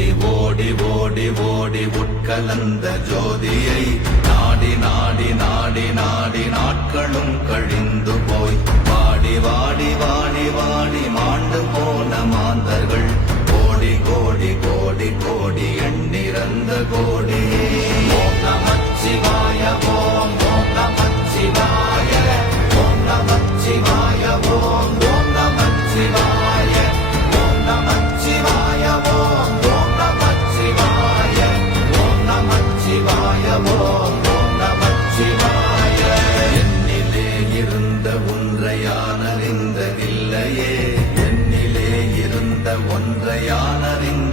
ஓடி ஓடி ஓடி ஓடி உட்கலந்த ஜோதியை நாடி நாடி நாடி நாடி நாட்களும் கழிந்து போய் வாடி வாடி வாடி வாடி மாண்டு போன மாந்தர்கள் கோடி கோடி கோடி கோடி எண்ணிறந்த கோடி. ஓம் நமச்சிவாய ஓம் ஓம் நமச்சிவாய ஓம் நமச்சிவாய ஓம் ஓம் நமச்சிவாய ஓம் நமச்சிவாய ஓம் ஓம் நமச்சிவாய ஓம் நமச்சிவாய ஓம் ஓம் நமச்சிவாய. என்னிலே இருந்த ஒன்றையானறிந்ததில்லையே, என்னிலே இருந்த ஒன்றையானறிந்த